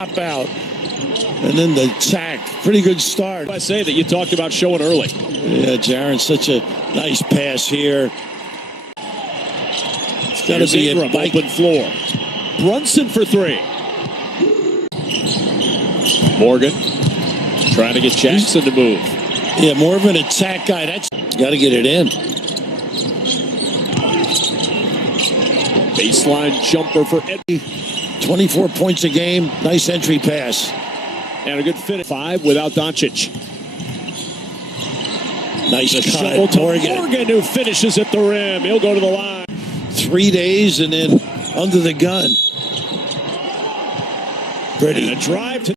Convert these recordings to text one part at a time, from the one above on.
Pop out. And then the sack. Pretty good start. I say that you talked about showing early. Yeah, Jaron, such a nice pass here. It's got to be a open floor. Brunson for three. Morgan trying to get Jackson to move. Yeah, more of an attack guy. That's got to get it in. Baseline jumper for Eddie. 24 points a game. Nice entry pass. And a good finish. 5 without Doncic. Nice shuttle to Morgan, who finishes at the rim. He'll go to the line. 3 days and then under the gun. Pretty. And a drive to...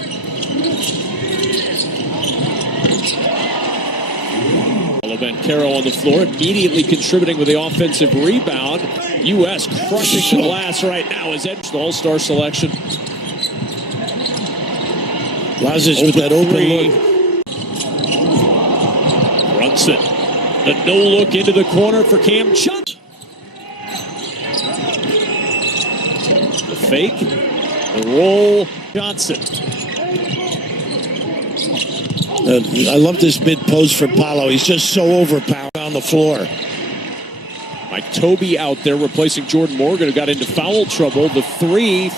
Caro on the floor, immediately contributing with the offensive rebound. U.S. crushing the glass right now as Edge, the all-star selection. Lazarus with that open look. Brunson. The no-look into the corner for Cam Johnson. The fake. The roll. Johnson. I love this mid-post for Paolo. He's just so overpowered on the floor. Mike Tobey out there replacing Jordan Morgan, who got into foul trouble. The three.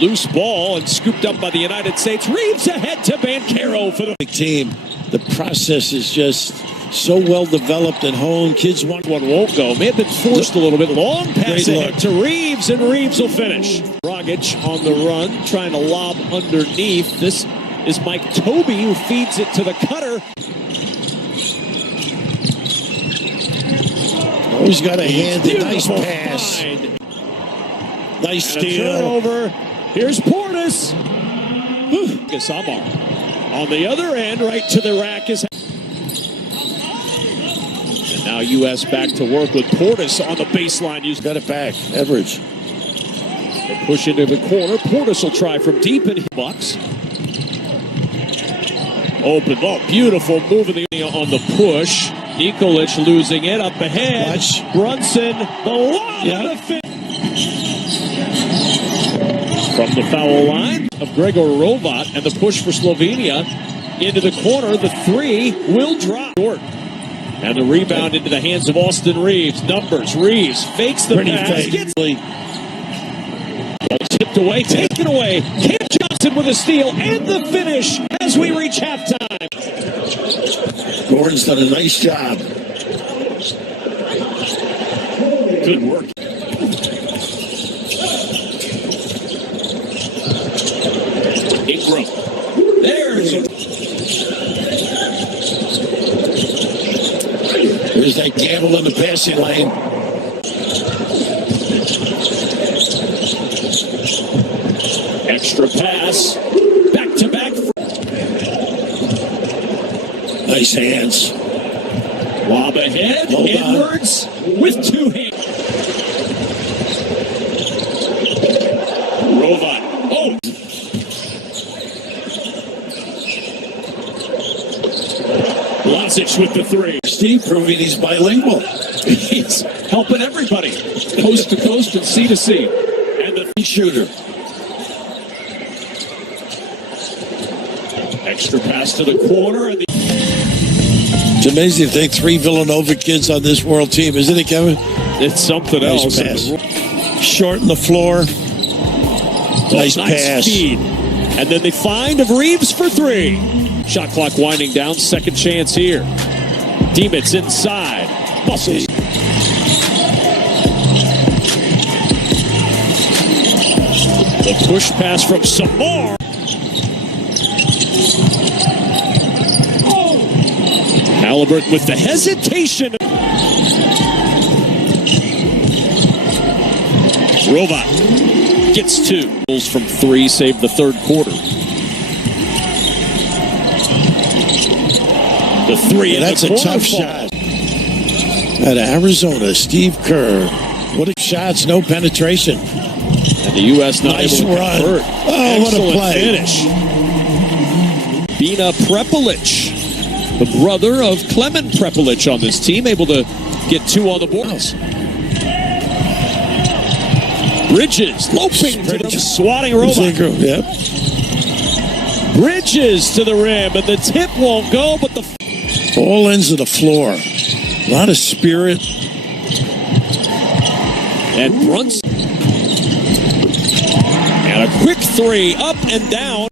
Loose ball and scooped up by the United States. Reeves ahead to Banchero for the big team. The process is just so well developed and honed. Kids want one won't go. May have been forced a little bit. Long pass ahead to Reeves, and Reeves will finish. Dragic on the run, trying to lob underneath. This is Mike Tobey, who feeds it to the cutter. Always got a hand. Nice pass. Find. Nice steal. Turnover. Here's Portis. Gasamar. On the other end, right to the rack is. And now U.S. back to work with Portis on the baseline. He's got it back. Average. They push into the corner. Portis will try from deep and Bucks. Open ball. Beautiful move on the push. Nikolic losing it up ahead. Watch. Brunson. The lob. From the foul line of Gregor Rovat and the push for Slovenia into the corner. The three will drop short. And the rebound into the hands of Austin Reeves. Numbers. Reeves fakes the pass. Tipped away. Taken away. Cam Johnson with a steal and the finish as we reach halftime. Gordon's done a nice job. Good work. Ingram. There's that gamble in the passing lane. Extra pass. Back to back. Nice hands. Lob ahead. Edwards with 2 hands. Rovat. Oh. Lazic with the 3. Steve proving he's bilingual. He's helping everybody. Coast to coast and sea to sea. And the shooter. Extra pass to the corner. And It's amazing to think 3 Villanova kids on this world team, isn't it, Kevin? It's something else. Pass. Shorten the floor. Nice pass. Speed. And then they find of Reeves for 3. Shot clock winding down. Second chance here. Demitz inside. Muscles. The push pass from Samar. Halliburton with the hesitation. Rovat gets 2. Goals from 3, save the third quarter. The 3 that's a tough shot. Out of Arizona, Steve Kerr. What a shots, no penetration. And the U.S. not nice able to run. convert. Oh, what a play. Finish. Bina Prepelic, the brother of Klemen Prepelic on this team, able to get 2 on the boards. Bridges loping to the swatting robot. Yep. Bridges to the rim, and the tip won't go, but the all ends of the floor. A lot of spirit. And Brunson. And a quick three, up and down.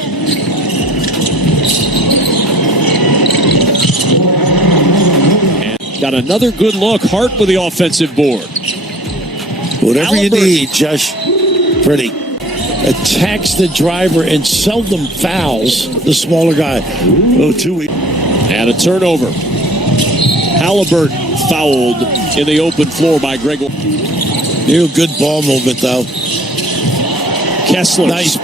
And got another good look. Hart with the offensive board. Whatever you need, Josh. Pretty. Attacks the driver and seldom fouls the smaller guy. Oh, 2 weeks. And a turnover. Halliburton fouled in the open floor by Gregor. Good ball movement, though. Kessler. Nice.